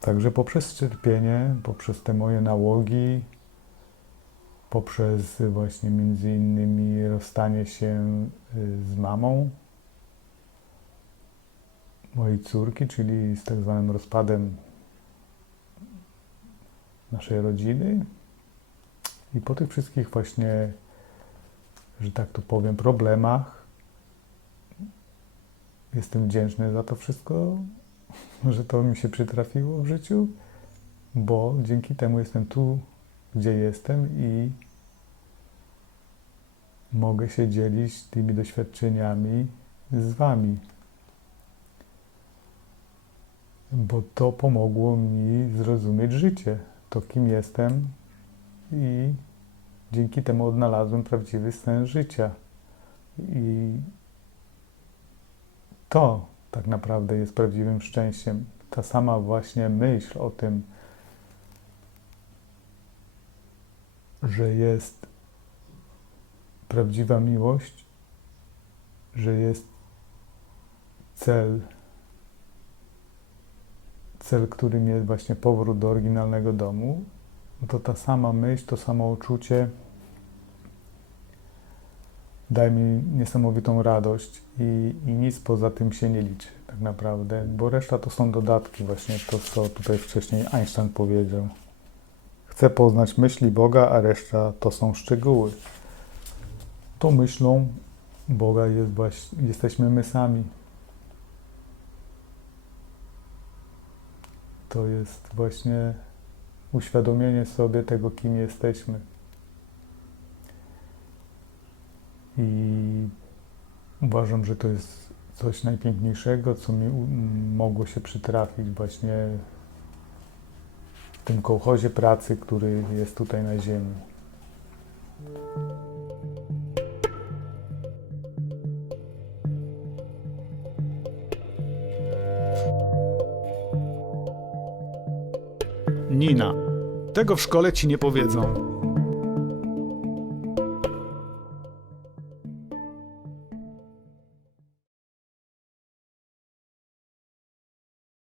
Także poprzez cierpienie, poprzez te moje nałogi, poprzez właśnie między innymi rozstanie się y, z mamą mojej córki, czyli z tak zwanym rozpadem naszej rodziny. I po tych wszystkich właśnie, że tak to powiem, problemach, jestem wdzięczny za to wszystko, że to mi się przytrafiło w życiu, bo dzięki temu jestem tu, gdzie jestem i mogę się dzielić tymi doświadczeniami z Wami. Bo to pomogło mi zrozumieć życie, to kim jestem i dzięki temu odnalazłem prawdziwy sens życia. I to tak naprawdę jest prawdziwym szczęściem. Ta sama właśnie myśl o tym, że jest prawdziwa miłość, że jest cel, cel, którym jest właśnie powrót do oryginalnego domu, to ta sama myśl, to samo uczucie daje mi niesamowitą radość i, i nic poza tym się nie liczy tak naprawdę, bo reszta to są dodatki, właśnie to, co tutaj wcześniej Einstein powiedział. Chcę poznać myśli Boga, a reszta to są szczegóły. Tą myślą Boga jest właśnie, jesteśmy my sami. To jest właśnie uświadomienie sobie tego, kim jesteśmy. I uważam, że to jest coś najpiękniejszego, co mi mogło się przytrafić właśnie w tym kołchozie pracy, który jest tutaj na ziemi. Nina. Tego w szkole ci nie powiedzą.